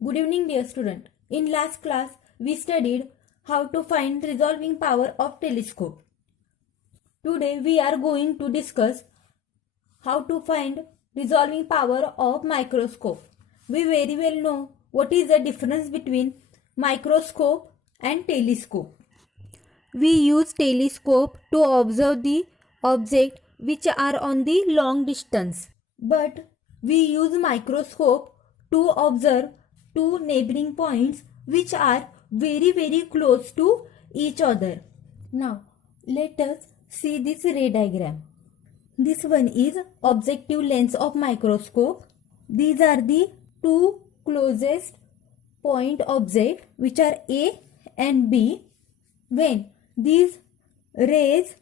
Good evening, dear student. In last class, we studied how to find resolving power of telescope. Today, we are going to discuss how to find resolving power of microscope. We very well know what is the difference between microscope and telescope. We use telescope to observe the object which are on the long distance. But we use microscope to observe two neighboring points which are very close to each other. Now let us see this ray diagram. This one is objective lens of microscope. These are the two closest point object which are A and B. When these rays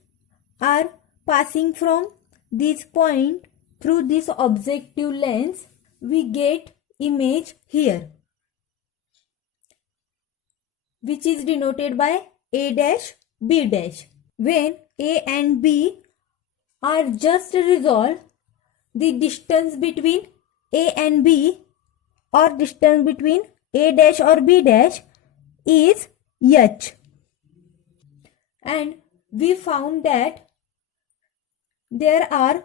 are passing from this point through this objective lens, we get image here, which is denoted by A dash, B dash. When A and B are just resolved, the distance between A and B or distance between A dash or B dash is h. And we found that there are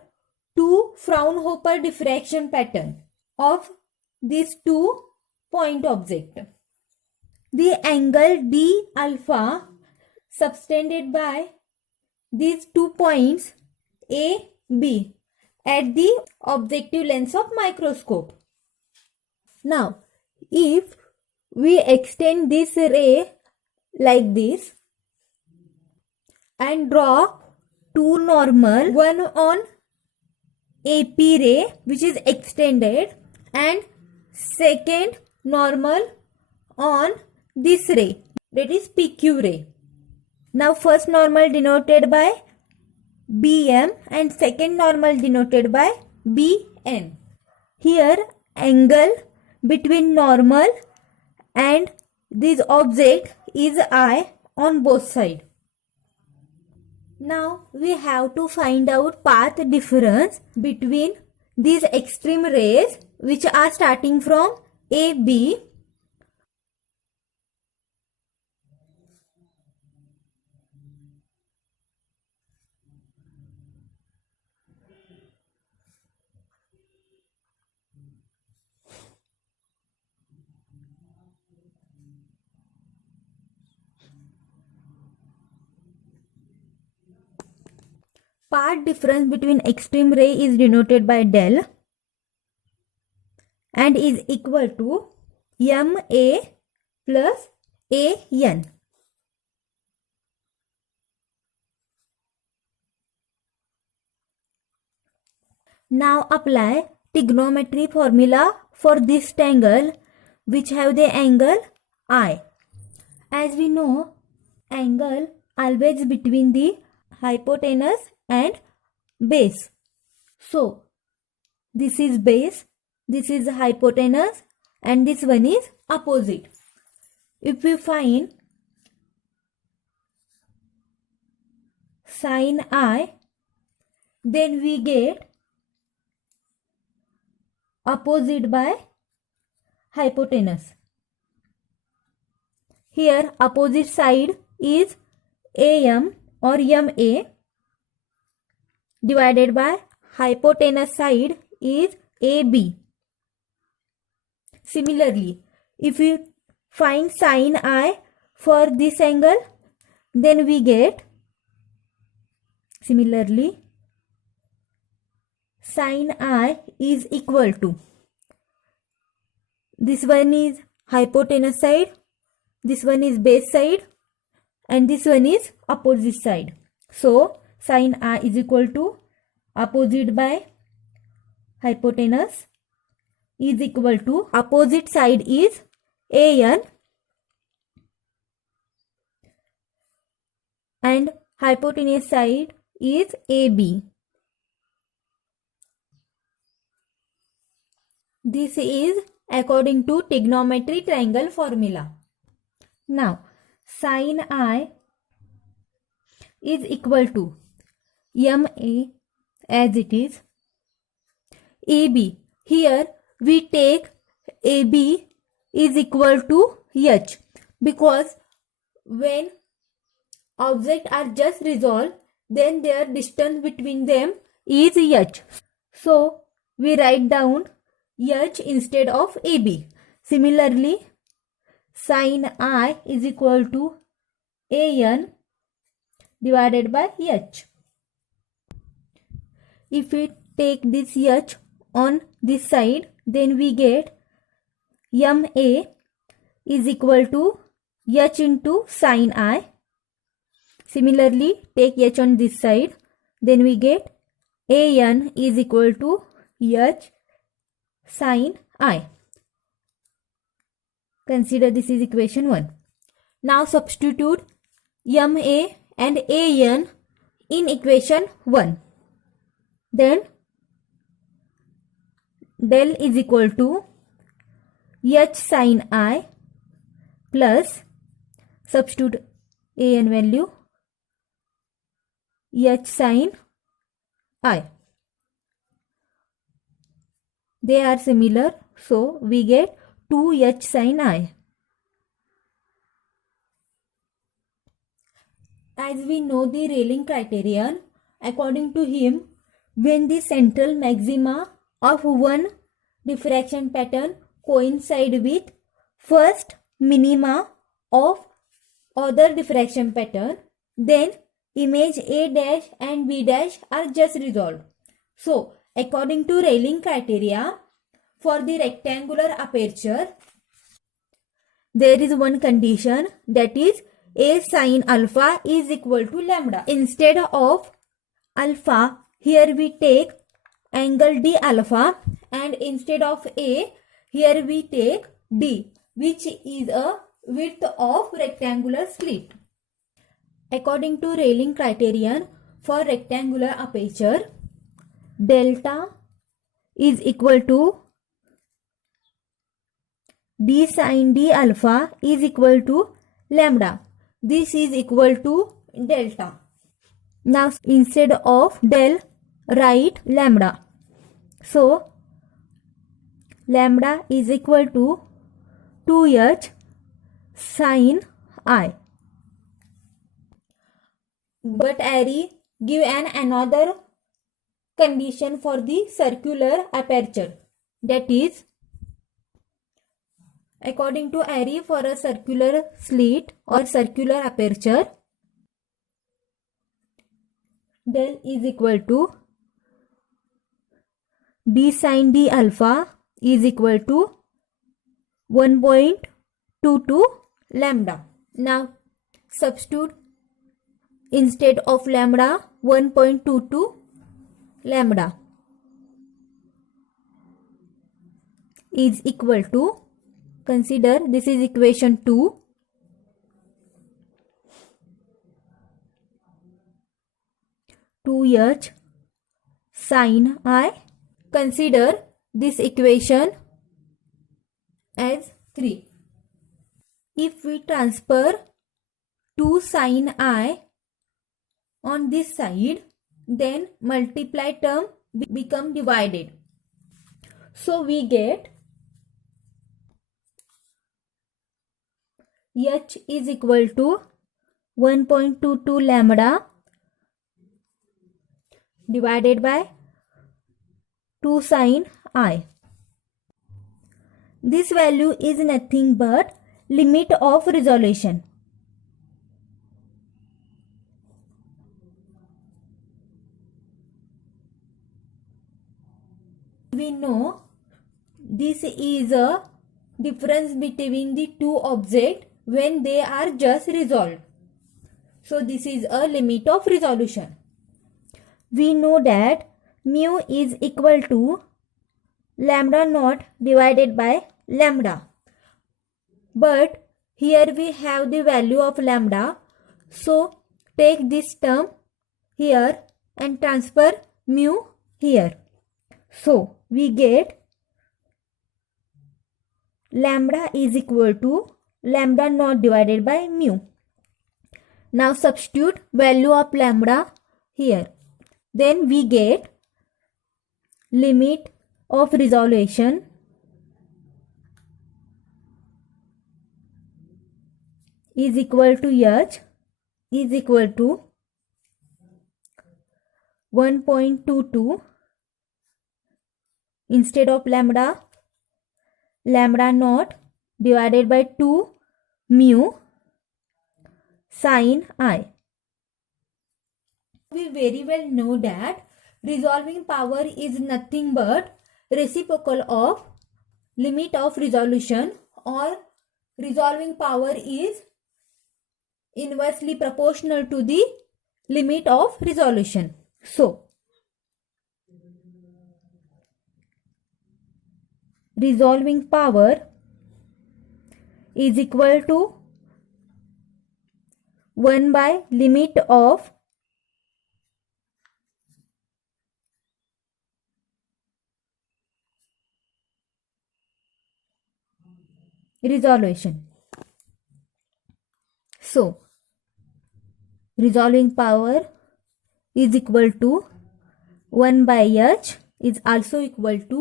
two Fraunhofer diffraction pattern of these two point object. The angle d alpha subtended by these 2 points A, B at the objective lens of microscope. Now, if we extend this ray like this and draw two normal, one on AP ray which is extended and second normal on this ray, that is PQ ray. Now first normal denoted by BM and second normal denoted by BN. Here angle between normal and this object is I on both sides. Now we have to find out path difference between these extreme rays which are starting from AB . Path difference between extreme ray is denoted by del and is equal to MA plus AN. Now apply trigonometry formula for this triangle which have the angle I. As we know, angle always between the hypotenuse and base. So this is base, this is hypotenuse and this one is opposite. If we find sin I, then we get opposite by hypotenuse. Here opposite side is AM or MA divided by hypotenuse side is AB. Similarly, if we find sin I for this angle, then we get similarly sin I is equal to, this one is hypotenuse side, this one is base side and this one is opposite side. So sin I is equal to opposite by hypotenuse is equal to opposite side is AN and hypotenuse side is AB. This is according to trigonometry triangle formula. Now sin I is equal to MA as it is, AB. Here we take AB is equal to h, because when objects are just resolved, then their distance between them is h. So we write down h instead of AB. Similarly, sin I is equal to an divided by h. If we take this h on this side, then we get ma is equal to h into sin I. Similarly, take h on this side, then we get an is equal to h sin I. Consider this is equation 1. Now substitute ma and an in equation 1. Then del is equal to h sin I plus, substitute an value, h sin I. They are similar, so we get 2h sin I. As we know the Rayleigh criterion, according to him, when the central maxima of one diffraction pattern coincide with first minima of other diffraction pattern, then image A dash and B dash are just resolved. So, according to Rayleigh criteria, for the rectangular aperture, there is one condition, that is A sin alpha is equal to lambda. Instead of alpha, here we take angle D alpha, and instead of A, here we take D, which is a width of rectangular slit. According to Rayleigh criterion, for rectangular aperture, delta is equal to D sin D alpha is equal to lambda. This is equal to delta. Now instead of del, write lambda. So lambda is equal to 2h sin I. But Airy give another condition for the circular aperture, that is, according to Airy, for a circular slit or circular aperture, del is equal to D sin D alpha is equal to 1.22 lambda. Now substitute instead of lambda 1.22 lambda is equal to, consider this is equation 2, h sin I. Consider this equation as 3. If we transfer 2 sin I on this side, then multiply term become divided. So we get h is equal to 1.22 lambda divided by 2 sin I. This value is nothing but limit of resolution. We know this is a difference between the two objects when they are just resolved. So this is a limit of resolution. We know that mu is equal to lambda naught divided by lambda. But here we have the value of lambda. So take this term here and transfer mu here. So we get lambda is equal to lambda naught divided by mu. Now substitute value of lambda here. Then we get limit of resolution is equal to h is equal to 1.22 instead of lambda naught divided by 2 mu sin I. We very well know that resolving power is nothing but reciprocal of limit of resolution, or resolving power is inversely proportional to the limit of resolution. So, resolving power is equal to 1 by limit of resolution. So, resolving power is equal to 1 by h is also equal to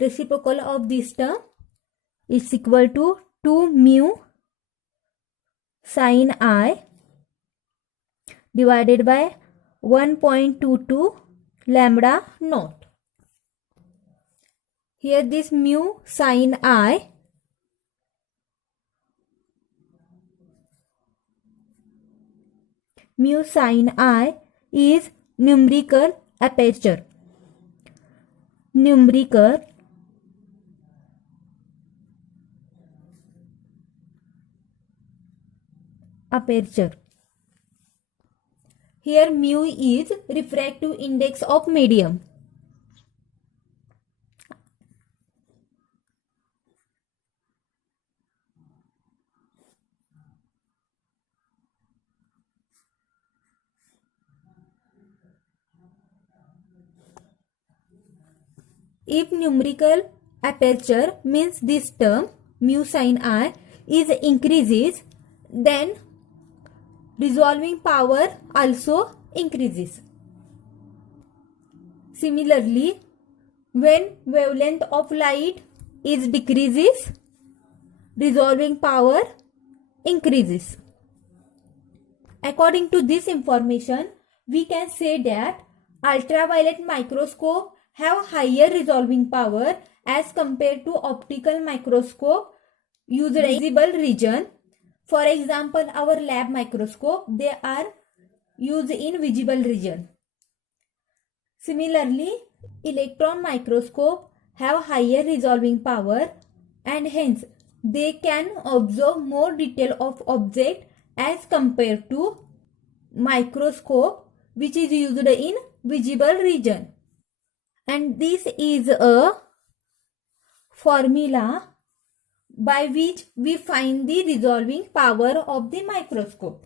reciprocal of this term is equal to 2 mu sin I divided by 1.22 lambda naught. Here this mu sin I is numerical aperture. Numerical aperture. Here mu is refractive index of medium. If numerical aperture means this term mu sin I is increases, then resolving power also increases. Similarly, when wavelength of light is decreases, resolving power increases. According to this information, we can say that ultraviolet microscope have higher resolving power as compared to optical microscope used in visible region. For example, our lab microscope, they are used in visible region. Similarly, electron microscope have higher resolving power and hence they can observe more detail of object as compared to microscope which is used in visible region. And this is a formula by which we find the resolving power of the microscope.